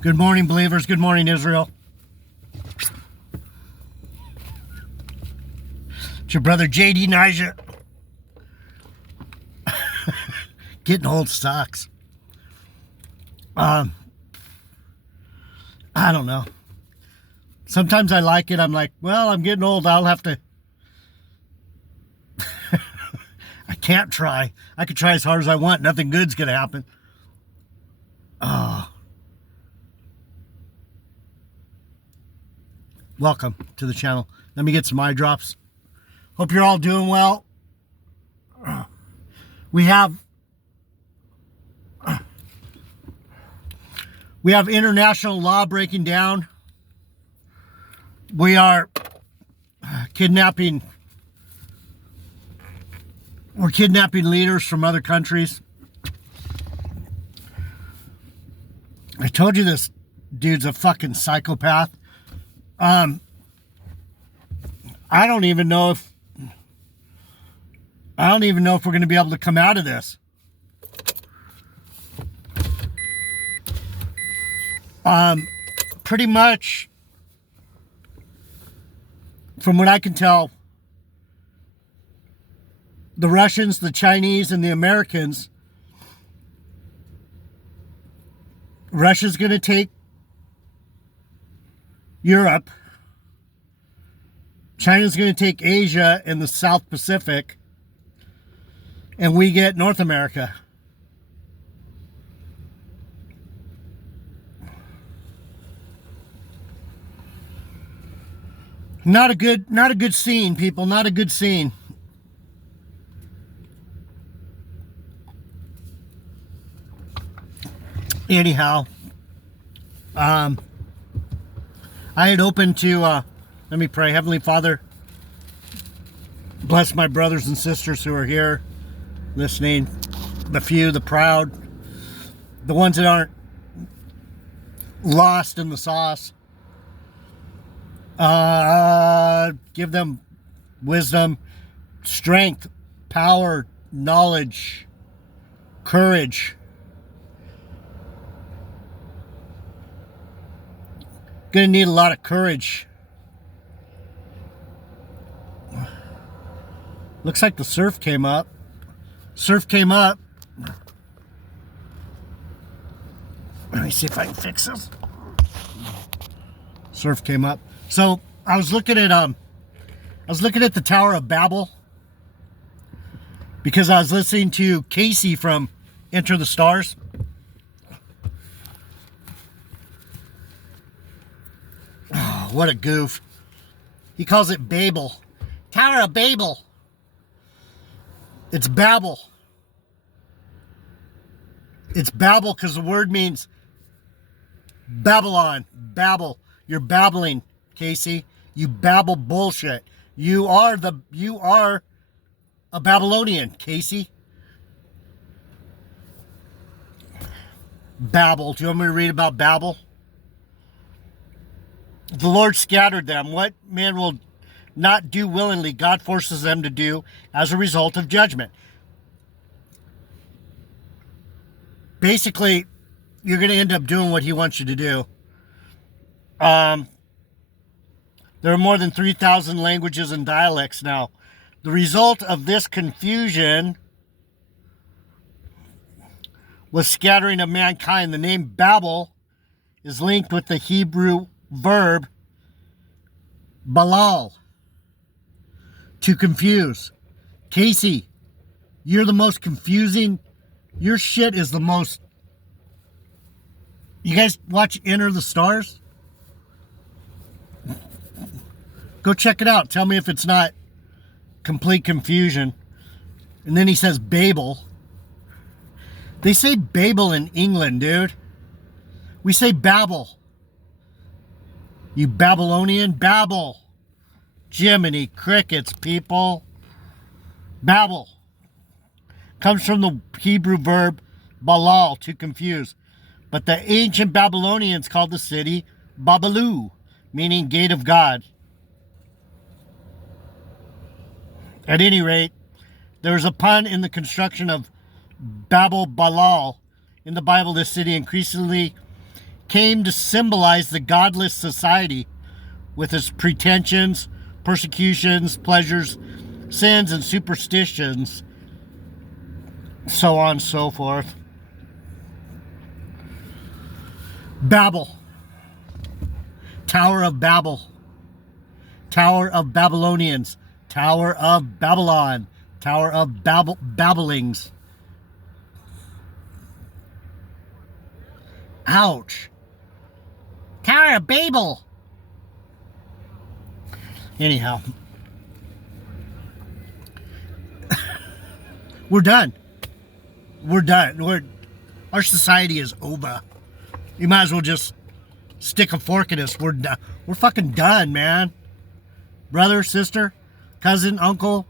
Good morning, believers. Good morning, Israel. It's your brother JD Nija. Getting old sucks. I don't know. Sometimes I like it. I'm like, well, I'm getting old. I'll have to. I can't try. I could try as hard as I want. Nothing good's going to happen. Welcome to the channel. Let me get some eye drops. Hope you're all doing well. We have international law breaking down. We are kidnapping. We're kidnapping leaders from other countries. I told you this dude's a fucking psychopath. I don't even know if we're going to be able to come out of this. Pretty much, from what I can tell, the Russians, the Chinese, and the Americans, Russia's going to take Europe. China's going to take Asia and the South Pacific. And we get North America. Not a good scene, people. Not a good scene. Anyhow, I had opened to, let me pray. Heavenly Father, bless my brothers and sisters who are here listening, the few, the proud, the ones that aren't lost in the sauce. Give them wisdom, strength, power, knowledge, courage. Gonna need a lot of courage. Looks like the surf came up. Surf came up. Let me see if I can fix this. Surf came up. So I was looking at the Tower of Babel because I was listening to Casey from Enter the Stars. Oh, what a goof. He calls it Babel. Tower of Babel. It's Babel. It's Babel because the word means Babylon. Babel. You're babbling, Casey. You babble bullshit. You are a Babylonian, Casey. Babel. Do you want me to read about Babel? The Lord scattered them. What man will not do willingly, God forces them to do as a result of judgment. Basically, you're going to end up doing what he wants you to do. There are more than 3,000 languages and dialects now. The result of this confusion was scattering of mankind. The name Babel is linked with the Hebrew verb balal, to confuse. Casey, you're the most confusing. Your shit is the most. You guys watch Enter the Stars? Go check it out. Tell me if it's not complete confusion. And then he says Babel. They say Babel in England, dude. We say Babel. You Babylonian. Babel. Jiminy crickets, people. Babel comes from the Hebrew verb balal, to confuse. But the ancient Babylonians called the city Babalu, meaning gate of God. At any rate, there is a pun in the construction of Babel Balal. In the Bible, this city increasingly came to symbolize the godless society with its pretensions, persecutions, pleasures, sins, and superstitions, so on and so forth. Babel. Tower of Babel. Tower of Babylonians. Tower of Babylon. Tower of Babblings. Ouch. Tower of Babel. Anyhow. We're done. We're done. Our society is over. You might as well just stick a fork in us. We're done. We're fucking done, man. Brother, sister, cousin, uncle,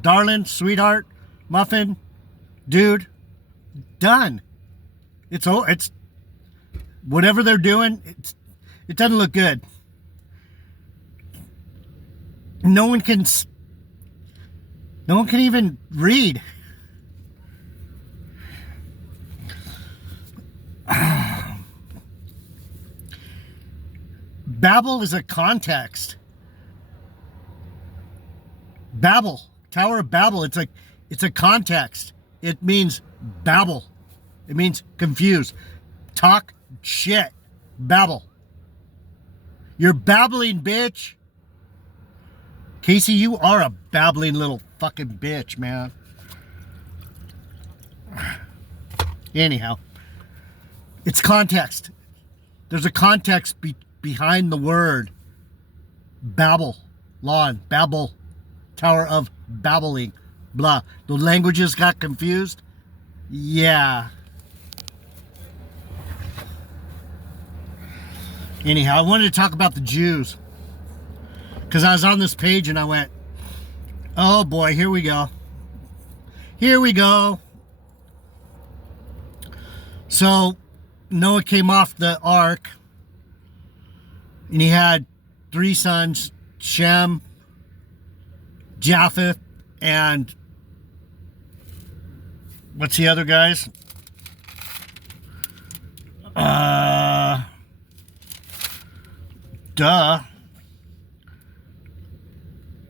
darling, sweetheart, muffin, dude. Done. It's whatever they're doing, it doesn't look good. No one can even read. Babel is a context. Babel, Tower of Babel, it's a context. It means babble. It means confuse. Talk shit. Babble. You're babbling, bitch. Casey, you are a babbling little fucking bitch, man. Anyhow, it's context. There's a context behind the word Babel, lawn, Babel, Tower of Babbling, blah. The languages got confused? Yeah. Anyhow, I wanted to talk about the Jews. Because I was on this page and I went, oh boy, here we go. Here we go. So, Noah came off the ark. And he had 3 sons, Shem, Japheth, and what's the other guys?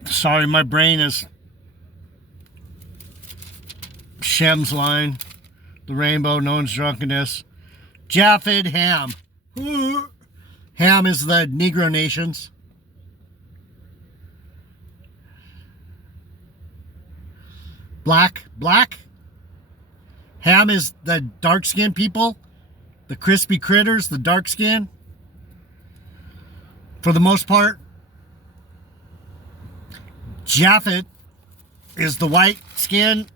Sorry, my brain is Shem's line. The rainbow, no one's drunkenness. Japheth, Ham. Ham is the Negro nations. Black. Ham is the dark-skinned people. The crispy critters, the dark skin. For the most part. Japheth is the white skin.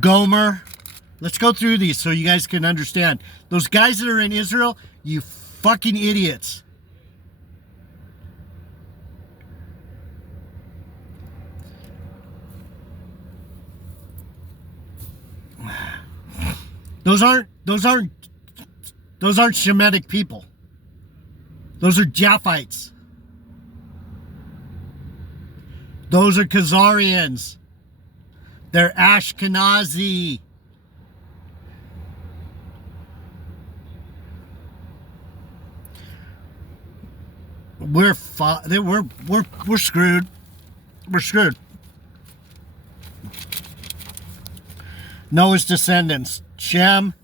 Gomer. Let's go through these so you guys can understand. Those guys that are in Israel, you fucking idiots. Those aren't Shemitic people. Those are Japhites. Those are Khazarians. They're Ashkenazi. We're screwed. We're screwed. Noah's descendants, Shem,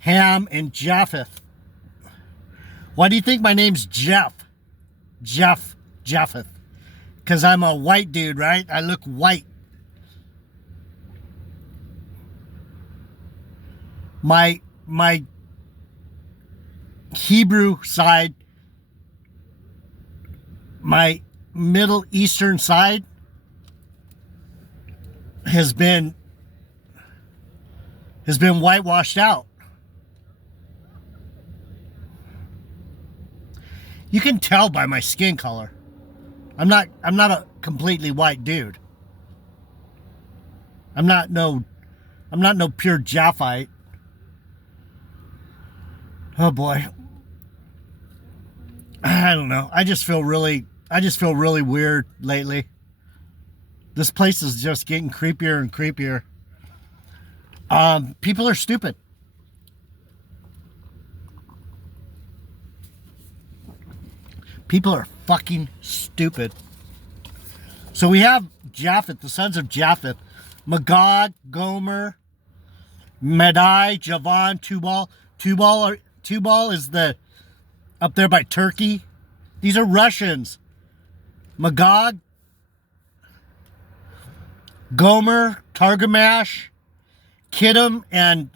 Ham, and Japheth. Why do you think my name's Jeff? Japheth. Because I'm a white dude, right? I look white. My Hebrew side, my Middle Eastern side has been whitewashed out. You can tell by my skin color. I'm not a completely white dude. I'm not no pure Japhite. Oh boy. I don't know. I just feel really weird lately. This place is just getting creepier and creepier. People are stupid. People are fucking stupid. So we have Japheth, the sons of Japheth. Magog, Gomer, Madai, Javan, Tubal. Tubal is the up there by Turkey. These are Russians. Magog, Gomer, Targamash, Kittim, and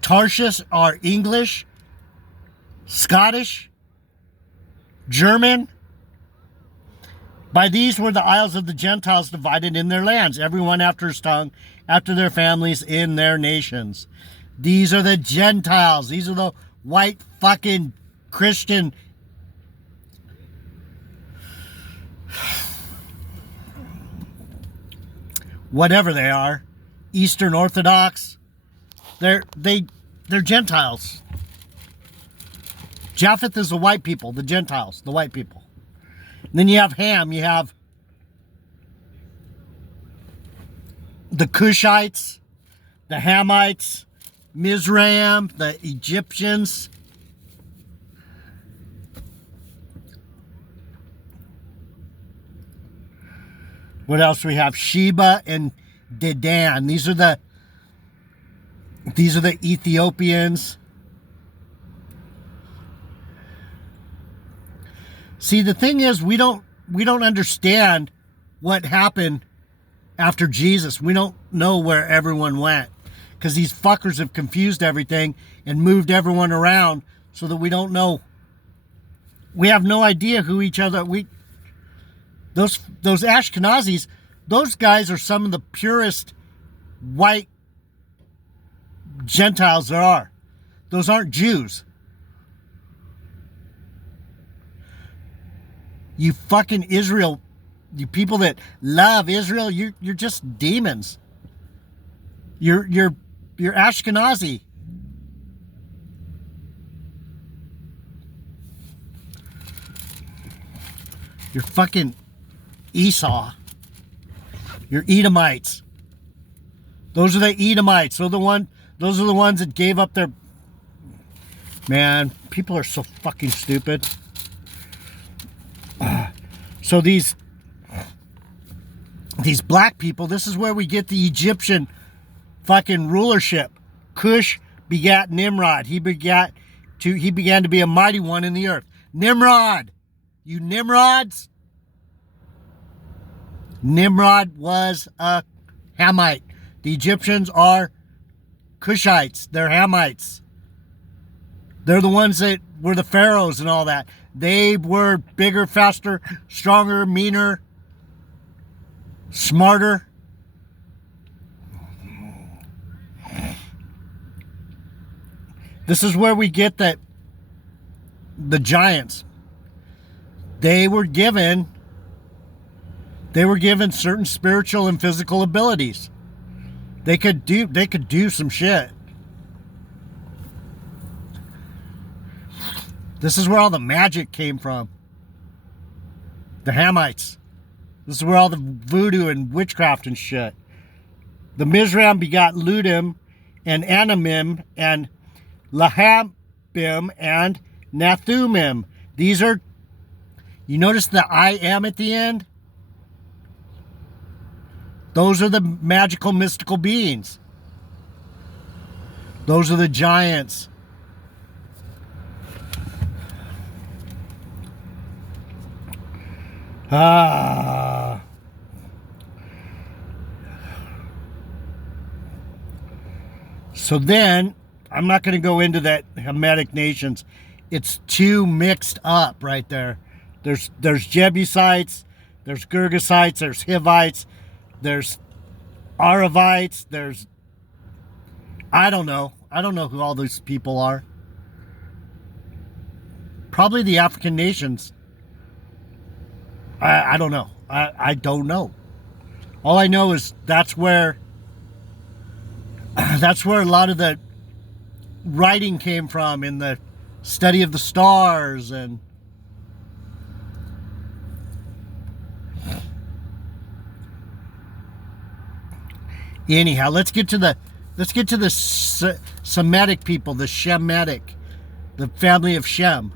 Tarshish are English, Scottish, German. By these were the isles of the Gentiles divided in their lands, everyone after his tongue, after their families, in their nations. These are the Gentiles. These are the white fucking Christian. Whatever they are. Eastern Orthodox. They're Gentiles. Japheth is the white people, the Gentiles, the white people. And then you have Ham, you have the Cushites, the Hamites, Mizraim, the Egyptians. What else do we have? Sheba and Dedan. These are the Ethiopians. See, the thing is, we don't understand what happened after Jesus. We don't know where everyone went because these fuckers have confused everything and moved everyone around so that we don't know. We have no idea who each other. Those Ashkenazis, those guys are some of the purest white Gentiles there are. Those aren't Jews. You fucking Israel, you people that love Israel, you're just demons. You're Ashkenazi. You're fucking Esau. You're Edomites. Those are the Edomites. Those are the ones that gave up their... Man, people are so fucking stupid. So these black people, this is where we get the Egyptian fucking rulership. Cush begat Nimrod. He began to be a mighty one in the earth. Nimrod! You Nimrods! Nimrod was a Hamite. The Egyptians are Cushites. They're Hamites. They're the ones that were the pharaohs and all that. They were bigger, faster, stronger, meaner, smarter. This is where we get that the giants. They were given certain spiritual and physical abilities. They could do some shit. This is where all the magic came from. The Hamites. This is where all the voodoo and witchcraft and shit. The Mizraim begot Ludim and Anamim and Lahabim and Nathumim. These are, you notice the I am at the end? Those are the magical, mystical beings. Those are the giants. So then, I'm not going to go into that Hamitic nations. It's too mixed up right there. There's Jebusites, there's Girgasites, there's Hivites, there's Aravites, there's... I don't know who all these people are. Probably the African nations. I don't know. I don't know. All I know is that's where a lot of the writing came from, in the study of the stars. And anyhow, let's get to the Semitic people, the Shemitic, the family of Shem.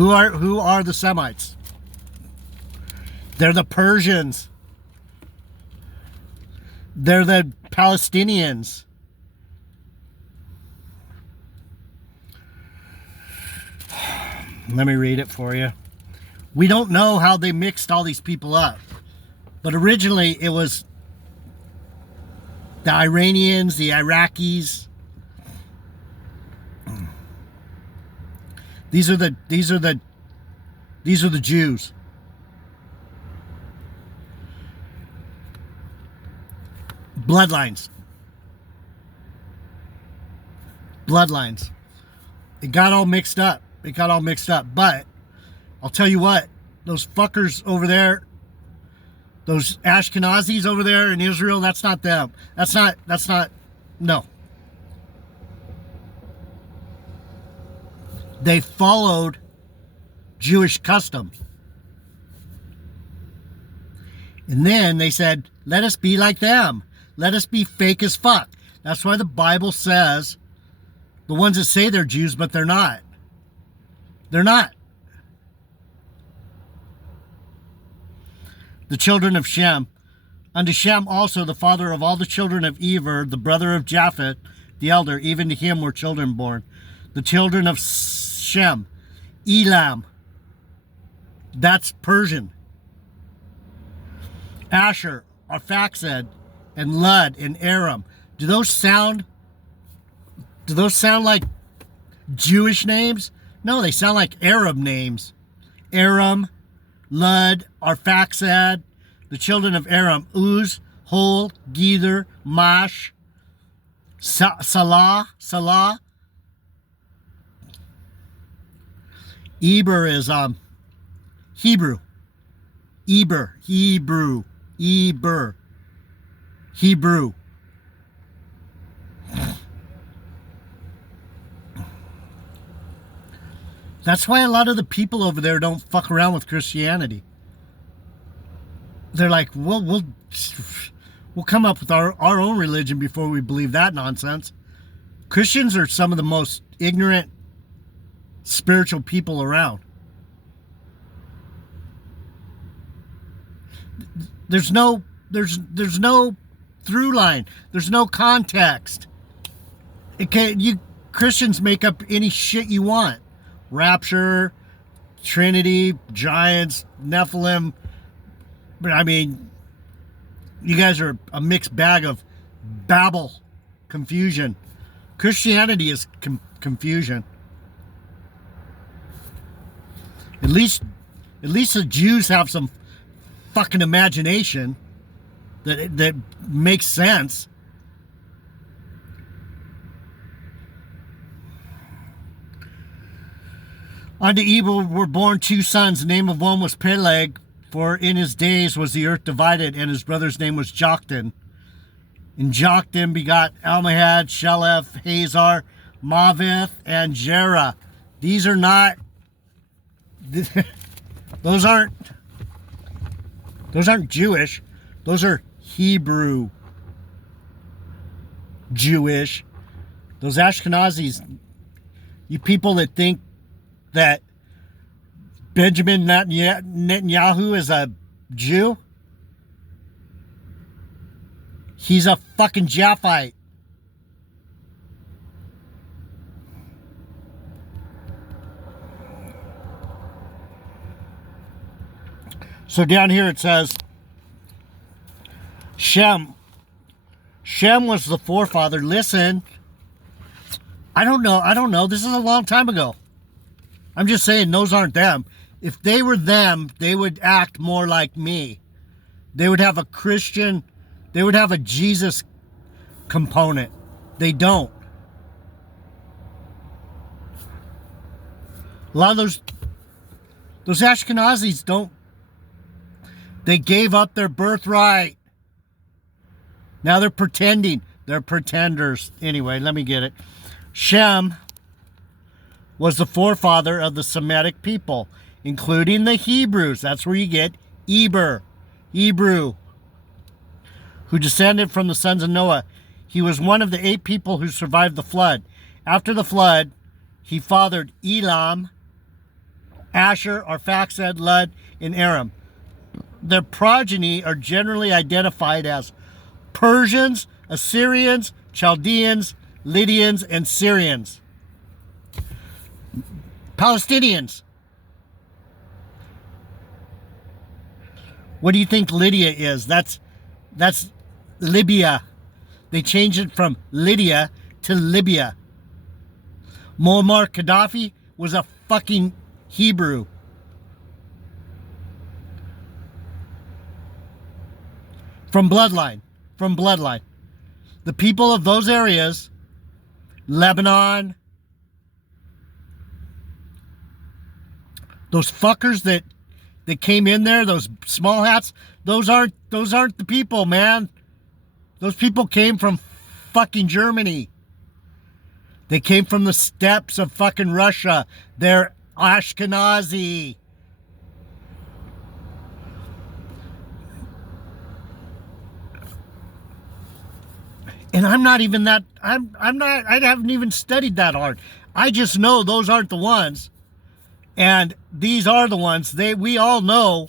Who are the Semites? They're the Persians. They're the Palestinians. Let me read it for you. We don't know how they mixed all these people up. But originally it was the Iranians, the Iraqis. These are the Jews. Bloodlines. It got all mixed up. But I'll tell you what, those fuckers over there, those Ashkenazis over there in Israel, that's not them. That's not, no. They followed Jewish custom. And then they said, let us be like them. Let us be fake as fuck. That's why the Bible says the ones that say they're Jews, but they're not. They're not. The children of Shem. Unto Shem also, the father of all the children of Eber, the brother of Japheth, the elder, even to him were children born. The children of Shem. Elam. That's Persian. Asher, Arphaxad, and Lud, and Aram. Do those sound like Jewish names? No, they sound like Arab names. Aram, Lud, Arphaxad, the children of Aram, Uz, Hol, Gether, Mash, Salah. Eber is Hebrew. Hebrew. That's why a lot of the people over there don't fuck around with Christianity. They're like, well, we'll come up with our own religion before we believe that nonsense. Christians are some of the most ignorant spiritual people around. There's no through line. There's no context. Christians make up any shit you want. Rapture, Trinity, giants, Nephilim. But I mean, you guys are a mixed bag of babble, confusion. Christianity is confusion. At least the Jews have some fucking imagination that makes sense. Unto Eber were born two sons. The name of one was Peleg, for in his days was the earth divided, and his brother's name was Joktan. And Joktan begot Almahad, Sheleph, Hazar, Mavith, and Jerah. These are not... Those aren't Jewish. Those are Hebrew Jewish. Those Ashkenazis, you people that think that Benjamin Netanyahu is a Jew, he's a fucking Japhite. So down here it says, Shem was the forefather. Listen, I don't know. This is a long time ago. I'm just saying those aren't them. If they were them, they would act more like me. They would have a Christian, they would have a Jesus component. They don't. A lot of those Ashkenazis don't. They gave up their birthright. Now they're pretending. They're pretenders. Anyway, let me get it. Shem was the forefather of the Semitic people, including the Hebrews. That's where you get Eber, Hebrew, who descended from the sons of Noah. He was one of the 8 people who survived the flood. After the flood, he fathered Elam, Asher, Arphaxad, Lud, and Aram. Their progeny are generally identified as Persians, Assyrians, Chaldeans, Lydians, and Syrians. Palestinians. What do you think Lydia is? That's Libya. They changed it from Lydia to Libya. Muammar Gaddafi was a fucking Hebrew. From bloodline. The people of those areas, Lebanon, those fuckers that came in there, those small hats, those aren't the people, man. Those people came from fucking Germany. They came from the steppes of fucking Russia. They're Ashkenazi. And I'm not even that, I haven't even studied that hard. I just know those aren't the ones. And these are the ones. We all know.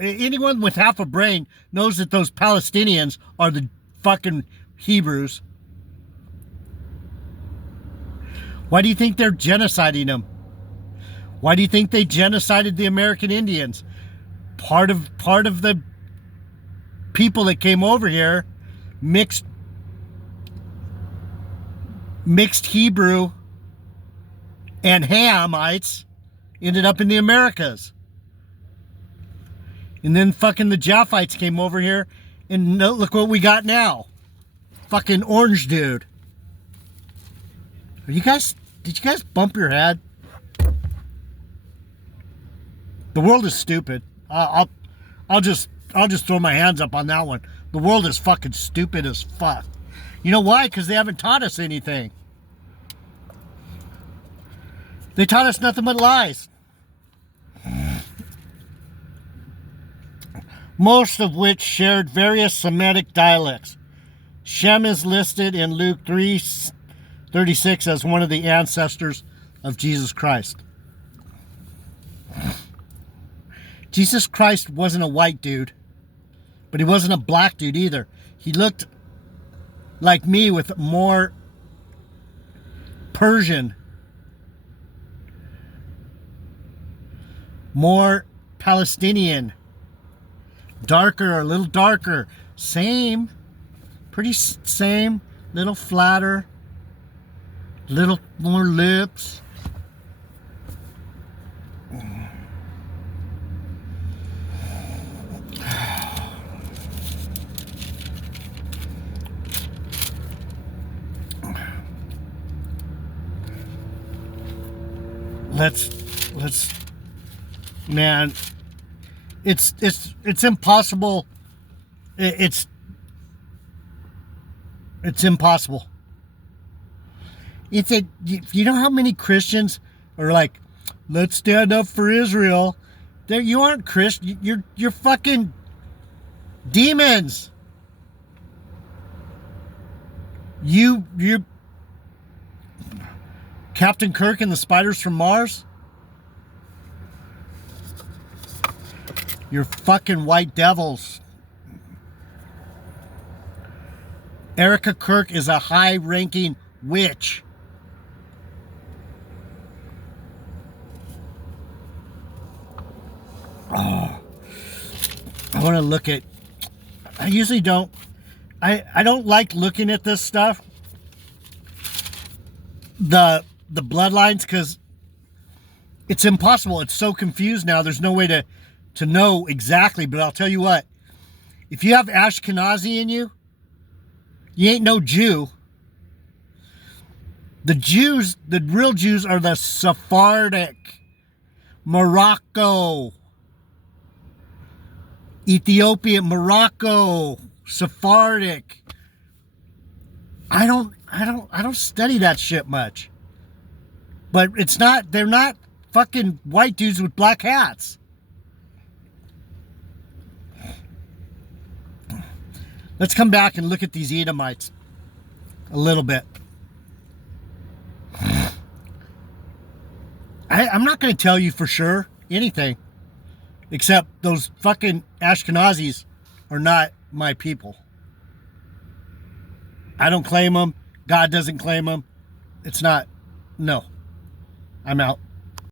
Anyone with half a brain knows that those Palestinians are the fucking Hebrews. Why do you think they're genociding them? Why do you think they genocided the American Indians? Part of the people that came over here, mixed Hebrew and Hamites, ended up in the Americas. And then fucking the Japhites came over here, and look what we got now. Fucking orange dude. Did you guys bump your head? The world is stupid. I'll just throw my hands up on that one. The world is fucking stupid as fuck. You know why? Because they haven't taught us anything. They taught us nothing but lies. Most of which shared various Semitic dialects. Shem is listed in Luke 3:36 as one of the ancestors of Jesus Christ. Jesus Christ wasn't a white dude, but he wasn't a black dude either. He looked like me with more Persian, more Palestinian, darker, a little darker, same, pretty same, little flatter, little more lips. Let's man, it's impossible. It's impossible. You know how many Christians are like, let's stand up for Israel. You aren't Christian. You're fucking demons. You Captain Kirk and the Spiders from Mars? You're fucking white devils. Erica Kirk is a high-ranking witch. Oh, I want to look at... I usually don't... I don't like looking at this stuff. The bloodlines, because it's impossible. It's so confused now. There's no way to know exactly. But I'll tell you what. If you have Ashkenazi in you, you ain't no Jew. The Jews, the real Jews, are the Sephardic, Morocco, Ethiopia, Morocco, Sephardic. I don't study that shit much. But they're not fucking white dudes with black hats. Let's come back and look at these Edomites a little bit. I'm not going to tell you for sure anything, except those fucking Ashkenazis are not my people. I don't claim them. God doesn't claim them. It's not. No. I'm out.